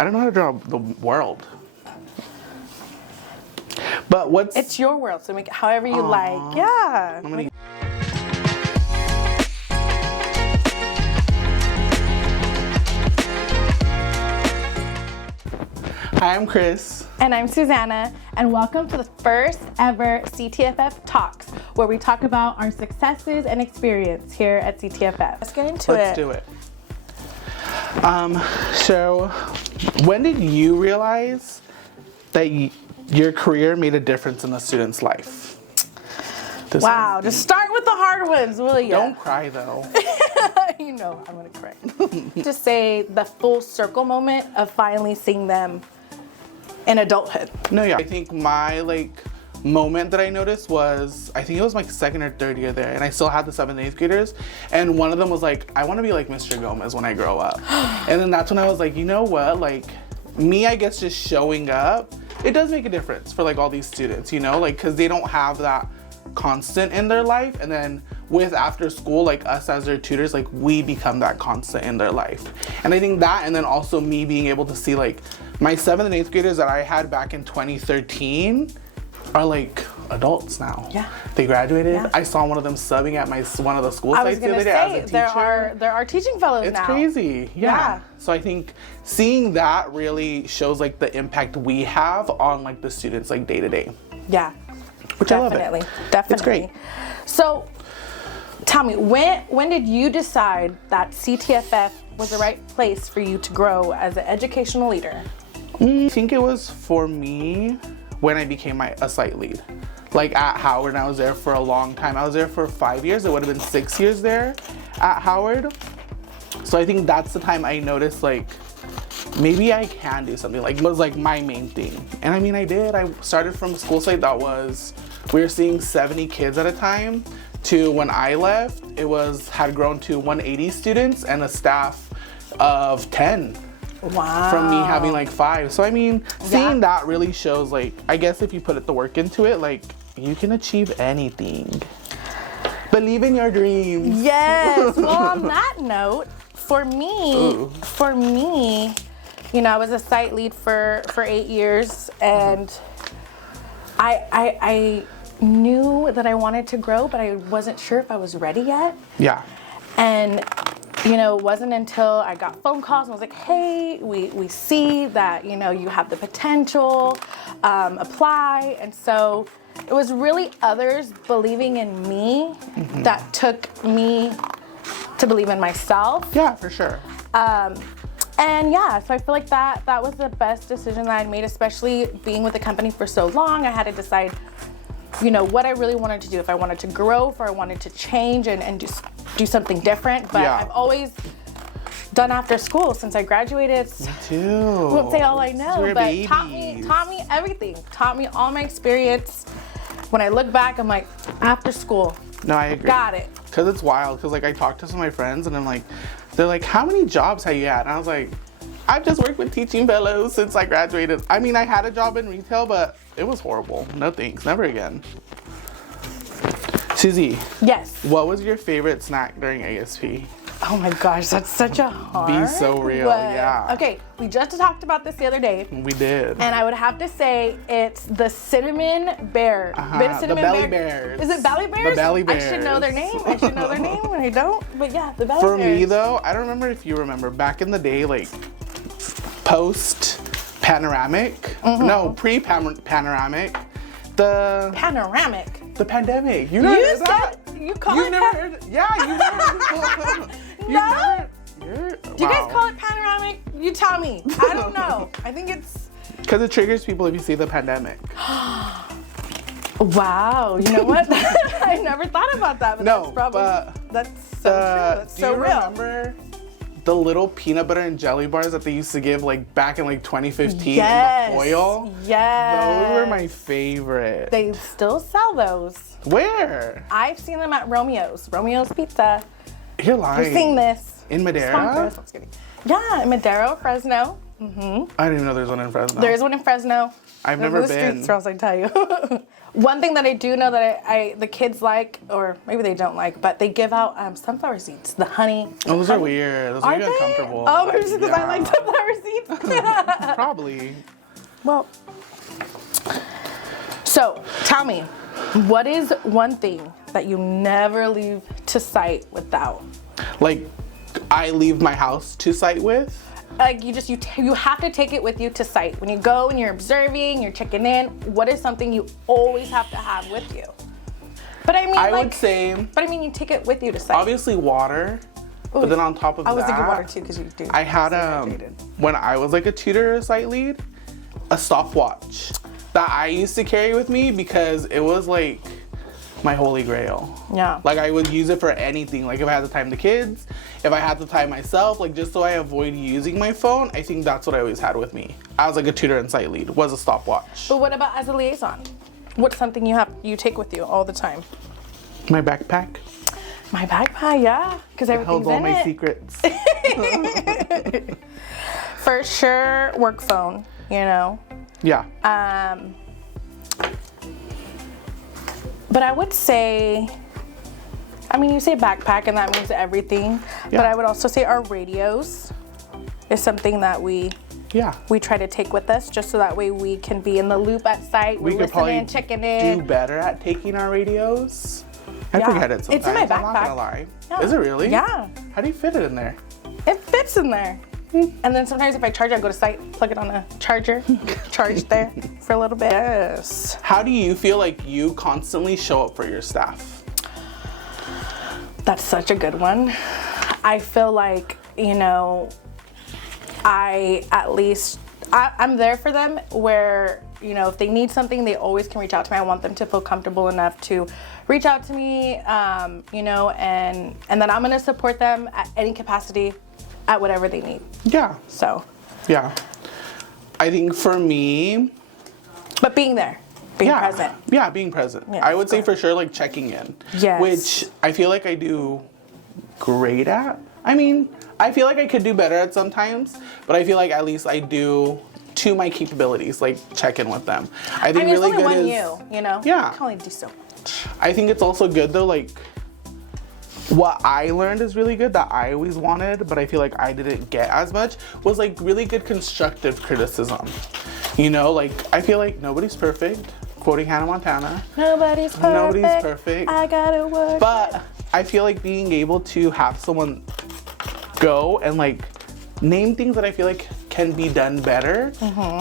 I don't know how to draw the world. But what's... It's your world, so make it however you like. Yeah. I'm gonna... Hi, I'm Chris. And I'm Susana, and welcome to the first ever CTFF Talks, where we talk about our successes and experience here at CTFF. Let's get into it. Let's do it. So, when did you realize that your career made a difference in a student's life? Wow, just start with the hard ones, will you? Don't cry, though. You know I'm gonna cry. Just say the full circle moment of finally seeing them in adulthood. No, yeah. I think my, moment that I noticed was, I think it was my second or third year there, and I still had the 7th and 8th graders, and one of them was like, I want to be like Mr. Gomez when I grow up. And then that's when I was like, you know what, me, I guess, just showing up, it does make a difference for all these students, because they don't have that constant in their life. And then with after school, us as their tutors, we become that constant in their life. And I think that, and then also me being able to see my 7th and 8th graders that I had back in 2013 are adults now. Yeah. They graduated. Yeah. I saw one of them subbing at one of the school sites the other day as a teacher. There are teaching fellows now. It's crazy. Yeah. So I think seeing that really shows the impact we have on the students day to day. Yeah. Which Definitely. I love it. Definitely. It's great. So tell me, when did you decide that CTFF was the right place for you to grow as an educational leader? I think it was for me when I became a site lead. At Howard, I was there for a long time. I was there for 5 years. It would have been 6 years there at Howard. So I think that's the time I noticed maybe I can do something. It was my main thing. And I mean, I did. I started from a school site that we were seeing 70 kids at a time, to when I left, had grown to 180 students and a staff of 10. Wow. From me having 5. So I mean, seeing that really shows I guess if you put the work into it, you can achieve anything. Believe in your dreams. Yes. Well, on that note, for me, I was a site lead for 8 years, and I knew that I wanted to grow, but I wasn't sure if I was ready yet. Yeah. And it wasn't until I got phone calls and was like, hey, we see that, you have the potential, apply. And so it was really others believing in me that took me to believe in myself. Yeah, for sure. And yeah, so I feel like that was the best decision that I'd made, especially being with the company for so long. I had to decide, what I really wanted to do, if I wanted to grow, if I wanted to change and do something different. But I've always done after school since I graduated. Me too. I won't say all I know, but babies. taught me everything. Taught me all my experience. When I look back, I'm like, after school. No, I agree. Got it. Because it's wild. Because I talked to some of my friends and they're like, how many jobs have you had? And I was like, I've just worked with teaching fellows since I graduated. I mean, I had a job in retail, but it was horrible. No thanks. Never again. Susie. Yes. What was your favorite snack during ASP? Oh my gosh, that's such a hard Be so real, one. yeah. Okay, we just talked about this the other day. We did. And I would have to say it's the cinnamon bear. The belly bears. Is it belly bears? The belly bears. I should know their name. I don't. But yeah, the belly bears. For me though, I don't remember if you remember, back in the day, post panoramic, no, pre-panoramic, the pandemic. You never heard that? You call you it never heard? Yeah, you never heard. No. Do you guys call it panoramic? You tell me. I don't know. I think it's because it triggers people if you see the pandemic. Wow. You know what? I never thought about that, but no, that's probably that's so true. That's so real. Remember the little peanut butter and jelly bars that they used to give back in 2015 yes. in the foil? Yes. Those were my favorite. They still sell those. Where? I've seen them at Romeo's Pizza. You're lying. You're seeing this. In Madera? Sponsors. I'm just kidding. Yeah, in Madera, Fresno. Mm-hmm. I didn't even know there's one in Fresno. There is one in Fresno. I've never been. Street strolls, I tell you. One thing that I do know that the kids like, or maybe they don't like, but they give out sunflower seeds, the honey. Oh, those are weird. Those are uncomfortable. Oh, maybe just because I like sunflower seeds. Probably. Well, so tell me, what is one thing that you never leave to site without? Like, I leave my house to site with? Like you have to take it with you to site. When you go and you're observing, you're checking in, what is something you always have to have with you? But I mean, I would say... But I mean, you take it with you to site. Obviously water. Ooh, but then on top of that... I was thinking water too, because you do. I had, when I was like a tutor or site lead, a stopwatch that I used to carry with me because it was like my holy grail. Yeah. Like I would use it for anything. Like if I had to time the kids, if I had to time myself, like just so I avoid using my phone, I think that's what I always had with me. I was like a tutor and site lead, was a stopwatch. But what about as a liaison? What's something you take with you all the time? My backpack. My backpack, yeah, because everything's Holds all in my it. secrets. For sure, work phone, you know. Yeah. But I would say, I mean, you say backpack and that means everything, Yeah. but I would also say our radios is something that we try to take with us just so that way we can be in the loop at site. We We're could probably listening, checking in. do better at taking our radios. I Yeah. forget it sometimes. It's in my I'm not backpack. gonna lie. Yeah. Is it really? Yeah, How do you fit it in there? it fits in there. And then sometimes if I charge, I go to site, plug it on a charger, charge there for a little bit. Yes. How do you feel like you constantly show up for your staff? That's such a good one. I feel like, you know, I'm there for them where, you know, if they need something, they always can reach out to me. I want them to feel comfortable enough to reach out to me, you know, and then I'm gonna support them at any capacity at whatever they need. Yeah. So. Yeah. I think for me... But being there. Being present. Yeah, being present. Yes, I would say correct. for sure like checking in. Yes. Which I feel like I do great at. I mean, I feel like I could do better at sometimes, but I feel like at least I do to my capabilities, like check in with them. I think mean, really there's only good one you know? Yeah. You can only do so much. I think it's also good though, like what I learned is really good that I always wanted, but I feel like I didn't get as much, was like really good constructive criticism. You know, like I feel like nobody's perfect, quoting Hannah Montana. Nobody's perfect. Nobody's perfect. I gotta work. But I feel like being able to have someone go and like name things that I feel like can be done better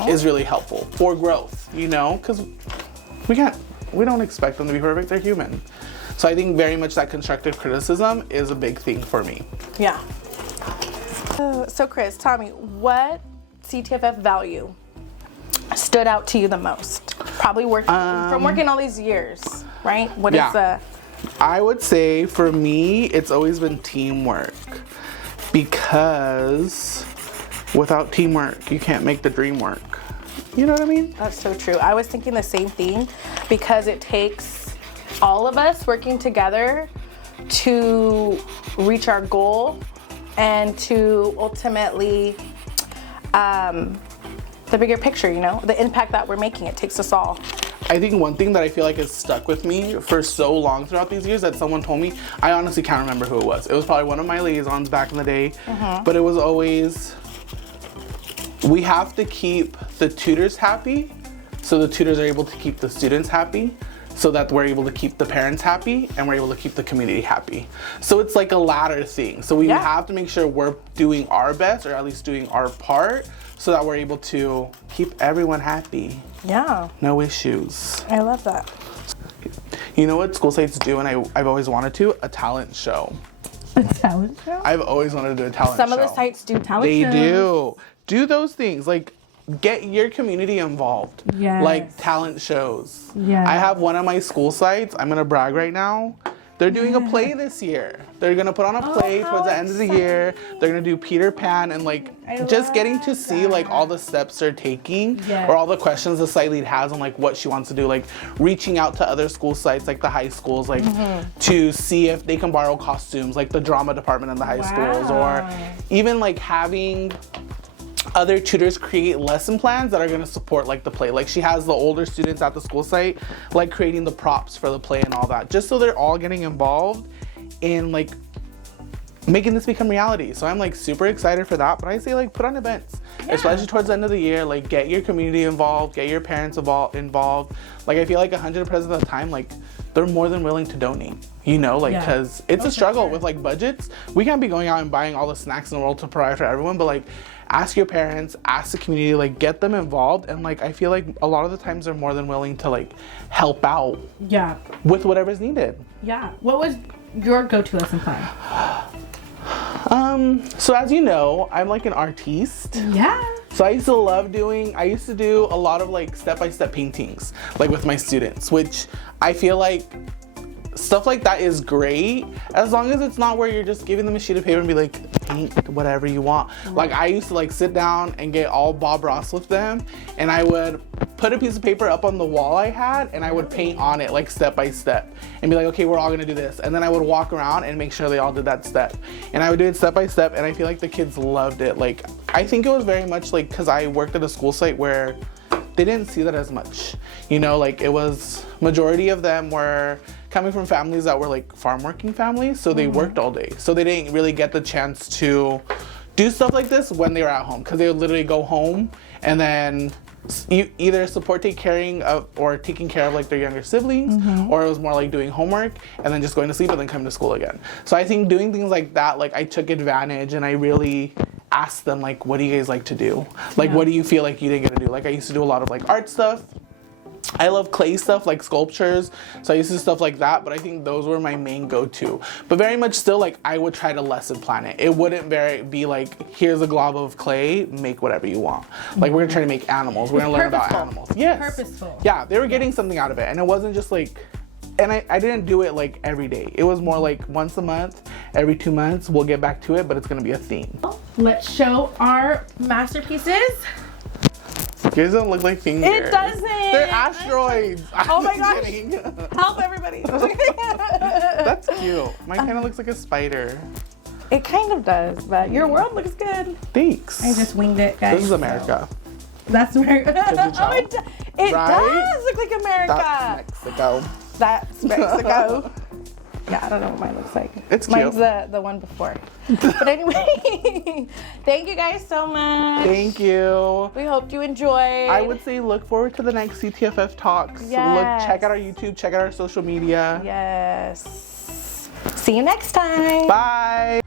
is really helpful for growth, you know, because we don't expect them to be perfect, they're human. So I think very much that constructive criticism is a big thing for me. Yeah. So Chris, tell me, what CTFF value stood out to you the most? Probably from working all these years, right? What is the... I would say for me, it's always been teamwork, because without teamwork, you can't make the dream work. You know what I mean? That's so true. I was thinking the same thing, because it takes all of us working together to reach our goal and to ultimately the bigger picture, you know, the impact that we're making. It takes us all. I think one thing that I feel like has stuck with me for so long throughout these years that someone told me, I honestly can't remember who it was. It was probably one of my liaisons back in the day, but it was always, we have to keep the tutors happy so the tutors are able to keep the students happy, so that we're able to keep the parents happy and we're able to keep the community happy. So it's like a ladder thing. So we have to make sure we're doing our best, or at least doing our part, so that we're able to keep everyone happy. Yeah. No issues. I love that. You know what school sites do, and I've always wanted to? A talent show. A talent show? I've always wanted to do a talent show. Some of the sites do talent They shows. do. Do those things. Like, get your community involved. Yes. Like talent shows. Yes. I have one of my school sites, I'm gonna brag right now. They're doing a play this year. They're gonna put on a play how towards the end of the year. They're gonna do Peter Pan, and like just getting to see like all the steps they're taking, Yes. or all the questions the site lead has on like what she wants to do, like reaching out to other school sites like the high schools, like to see if they can borrow costumes, like the drama department in the high schools, or even like having other tutors create lesson plans that are going to support like the play. Like she has the older students at the school site like creating the props for the play and all that, just so they're all getting involved in like making this become reality. So I'm like super excited for that. But I say like put on events, especially towards the end of the year. Like get your community involved, get your parents involved. Like I feel like 100% of the time, like they're more than willing to donate. You know, like because it's a struggle with like budgets. We can't be going out and buying all the snacks in the world to provide for everyone, but like ask your parents, ask the community, like get them involved. And like I feel like a lot of the times they're more than willing to like help out with whatever's needed. Yeah. What was your go-to lesson plan? So as you know, I'm like an artiste. Yeah. So I used to do a lot of like step-by-step paintings, like with my students, which I feel like stuff like that is great as long as it's not where you're just giving them a sheet of paper and be like, paint whatever you want. Like I used to like sit down and get all Bob Ross with them, and I would put a piece of paper up on the wall I had, and I would paint on it like step by step and be like, okay, we're all gonna do this. And then I would walk around and make sure they all did that step. And I would do it step by step, and I feel like the kids loved it. Like I think it was very much like, cause I worked at a school site where they didn't see that as much. You know, like it was, majority of them were coming from families that were like farm working families, so they worked all day. So they didn't really get the chance to do stuff like this when they were at home, because they would literally go home and then you either taking care of like their younger siblings, or it was more like doing homework and then just going to sleep and then coming to school again. So I think doing things like that, like I took advantage and I really asked them like, what do you guys like to do? Like what do you feel like you didn't get to do? Like I used to do a lot of like art stuff. I love clay stuff like sculptures, so I used to do stuff like that, but I think those were my main go-to. But very much still, like I would try to lesson plan it. It wouldn't be like, here's a glob of clay, make whatever you want. Like we're gonna try to make animals, we're gonna learn about animals. Yes. Purposeful. Yeah, they were getting something out of it, and it wasn't just like, and I didn't do it like every day. It was more like once a month, every 2 months, we'll get back to it, but it's gonna be a theme. Let's show our masterpieces. Yours don't look like fingers. It doesn't. They're asteroids. Oh my gosh. Kidding. Help everybody. That's cute. Mine kind of looks like a spider. It kind of does, but your world looks good. Thanks. I just winged it, guys. This is America. That's America. Oh, it Right? does look like America. That's Mexico. That's Mexico. Yeah, I don't know what mine looks like. It's cute. Mine's the one before. But anyway, thank you guys so much. Thank you. We hope you enjoyed. I would say look forward to the next CTFF Talks. Yes. Check out our YouTube, check out our social media. Yes. See you next time. Bye.